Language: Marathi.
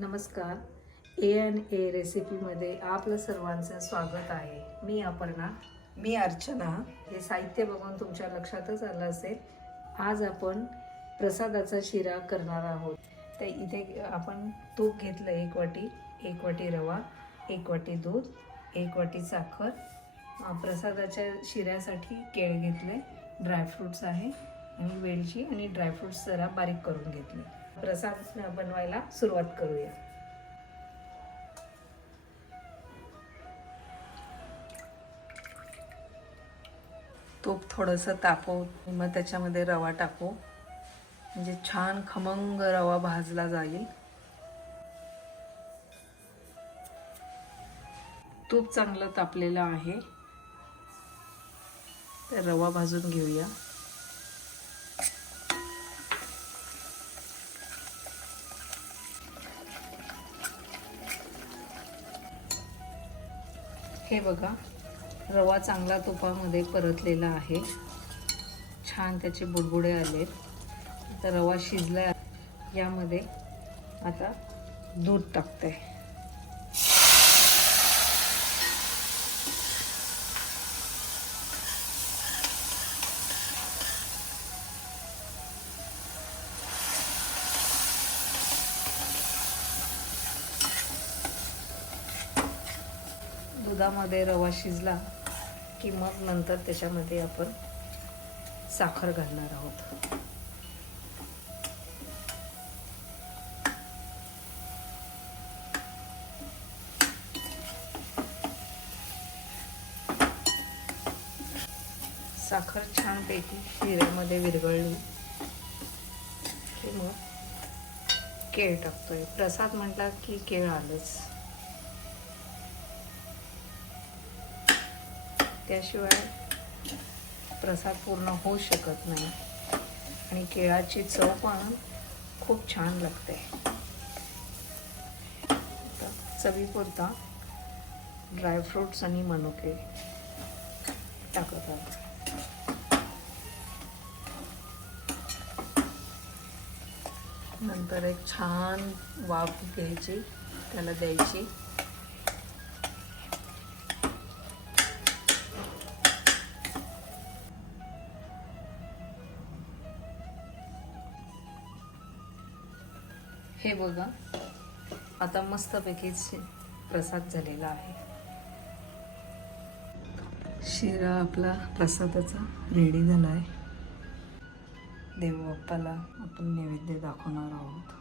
नमस्कार. ए एन ए रेसिपीमध्ये आपलं सर्वांचं स्वागत आहे. मी अपर्णा. मी अर्चना. हे साहित्य बघून तुमच्या लक्षातच आलं असेल. आज आपण प्रसादाचा शिरा करणार आहोत. तर इथे आपण तूप घेतलं एक वाटी एक वाटी रवा एक वाटी दूध एक वाटी साखर. प्रसादाच्या शिऱ्यासाठी केळ घेतले ड्रायफ्रुट्स आहे. आणि वेलची आणि ड्रायफ्रुट्स जरा बारीक करून घेतले. प्रसाद बनवायला सुरुवात करूया. तूप थोडंसं तापवू मग त्याच्यामध्ये रवा टाकू. म्हणजे छान खमंग रवा भाजला जाईल. तूप चांगलं तापलेलं आहे. तर रवा भाजून घेऊया. हे बघा रवा चांगला तुपामध्ये परतलेला आहे. छान त्याचे बुडबुडे आले आता रवा शिजला यामध्ये आता दूध टाकते. दुधामध्ये रवा शिजला की मग नंतर त्याच्यामध्ये आपण साखर घालणार आहोत. साखर छानपैकी शिऱ्यामध्ये विरघळली की मग केळ टाकतोय. प्रसाद म्हटला की केळ आलंच. त्याशिवाय प्रसाद पूर्ण होऊ शकत नाही. आणि केळाची चव पण खूप छान लागते. चवीपुरता ड्रायफ्रुट्स आणि मनुके टाकत आहोत. नंतर एक छान वाफ घ्यायची त्याला द्यायची. हे बघा. आता मस्तपैकी प्रसाद झालेला आहे. शिरा आपला प्रसादाचा रेडी झाला आहे देवबाप्पाला आपण नैवेद्य दाखवणार आहोत.